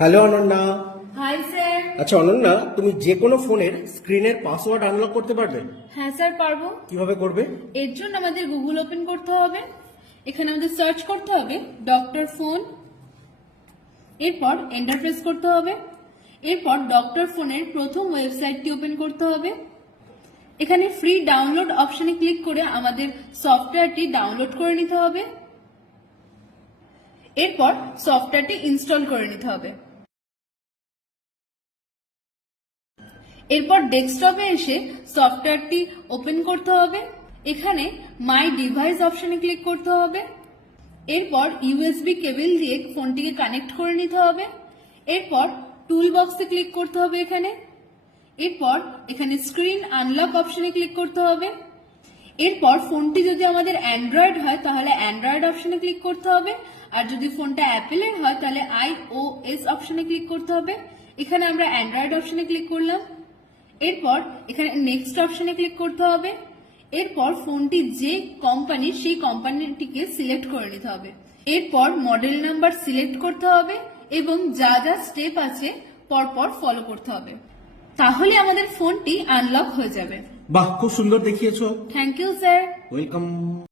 Hello Ananya. Hi sir. আচ্ছা অনন্যা, তুমি যে কোনো ফোনের স্ক্রিনের পাসওয়ার্ড আনলক করতে পারবে? হ্যাঁ স্যার পারবো। কিভাবে করবে? এর জন্য আমাদের গুগল ওপেন করতে হবে। এখানে আমাদের সার্চ করতে হবে ডক্টর ফোন, এরপর এন্টার প্রেস করতে হবে। এরপর ডক্টর ফোনের প্রথম ওয়েবসাইটটি ওপেন করতে হবে। এখানে ফ্রি ডাউনলোড অপশনে ক্লিক করে আমাদের সফটওয়্যারটি ডাউনলোড করে নিতে হবে। এরপর সফটওয়্যারটি ইনস্টল করে নিতে হবে। এরপর ডেস্কটপে এসে সফটওয়্যারটি ওপেন করতে হবে। এখানে মাই ডিভাইস অপশনে ক্লিক করতে হবে। এরপর ইউএসবি কেবল দিয়ে ফোনটিকে কানেক্ট করে নিতে হবে। এরপর টুল বক্সে ক্লিক করতে হবে এরপর এখানে স্ক্রিন আনলক অপশনে ক্লিক করতে হবে। এরপর ফোনটি যদি আমাদের অ্যান্ড্রয়েড হয় তাহলে অ্যান্ড্রয়েড অপশনে ক্লিক করতে হবে, আর যদি ফোনটা অ্যাপেলের হয় তাহলে iOS অপশনে ক্লিক করতে হবে। এখানে আমরা অ্যান্ড্রয়েড অপশনে ক্লিক করলাম। এরপর এখানে নেক্সট অপশনে ক্লিক করতে হবে। এরপর ফোনটি যে কোম্পানির সেই কোম্পানিটিকে সিলেক্ট করে নিতে হবে। এরপর মডেল নাম্বার সিলেক্ট করতে হবে এবং যা যা স্টেপ আছে পরপর ফলো করতে হবে। তাহলে আমাদের ফোনটি আনলক হয়ে যাবে। বাহ, খুব সুন্দর দেখিয়েছো। Thank you sir. ওয়েলকাম।